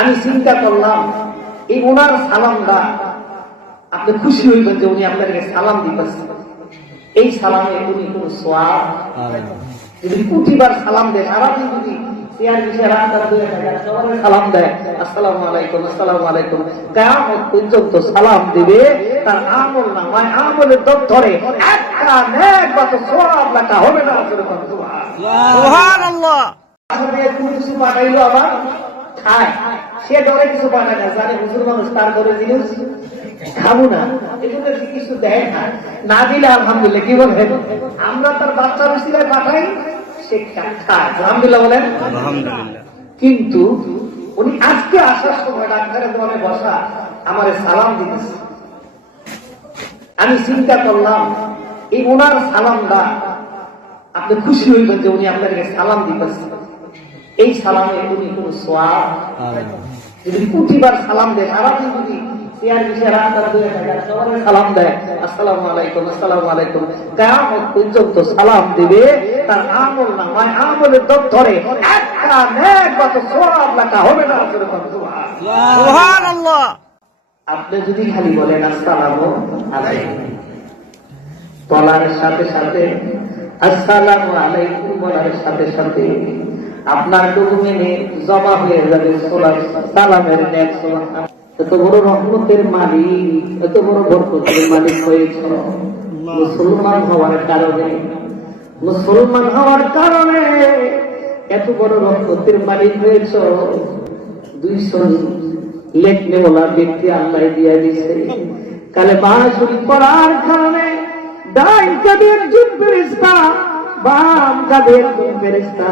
আমি চিন্তা করলাম এই ওনার সালামটা আপনি খুশি হইবেন যে উনি আপনাকে সালাম দিতেছেন। এই সালামে উনি কোন সোয়াব যদি কোটিবার সালাম দেয়, সারাদিন যদি সালাম দেয় আসসালামু আলাইকুম আসসালামু আলাইকুম, কিয়ামত পর্যন্ত সালাম দিবে, তার আমল নামায় আমলের দপ্তরে একটা নেক বা সোয়াব লেখা হবে না। সুবহানাল্লাহ। কিছু পাঠাইলো আবার খায়, সে ডরে কিছু পাঠায় না, জানে হুজুর মানুষ তার করে জিনিস খাবো না, এজন্য কিছু দেয় না, না দিলে আলহামদুলিল্লাহ। কি বলবেন? আমরা তার বাচ্চা রসিলায় পাঠাই, সে খায়, আলহামদুলিল্লাহ বলেন। আলহামদুলিল্লাহ। কিন্তু উনি আজকে আসার সময় ডাক্তারের দোকানে বসা আমার সালাম দিতেছে। আমি চিন্তা করলাম এই ওনার সালামটা আপনি খুশি হইবেন যে উনি আপনাকে সালাম দিতেছেন। এই সালামে উনি কোন সোয়াব যদি কোটিবার সালাম দেয়, সারাদিন যদি সালাম দেয় আসসালামু আলাইকুম আসসালামু আলাইকুম, কিয়ামত পর্যন্ত সালাম দিবে, তার আমল নামায় আমলের দপ্তরে একটা নেক বা সোয়াব লেখা হবে না। সুবহানাল্লাহ। আপনি যদি খালি বলেন আসসালামু আলাইকুম, বলার সাথে সাথে আসসালামু আলাইকুম বলার সাথে সাথে আপনার ডকুমেন্টে জমা হয়ে যাবে সালামের নেক। এত বড় রহমতের মালিক, এত বড় বরকতের মালিক হয়েছ মুসলমান হওয়ার কারণে। মুসলমান হওয়ার কারণে এত বড় রহমতের মালিক হয়েছ। 200 লেখনে বলা ব্যক্তি আল্লাহ দিয়া দিছে। কালেমা শরীফ পড়ার কারণে ডাইন কাঁধে একজন ফেরেশতা, বাম কাঁধে একজন ফেরেশতা।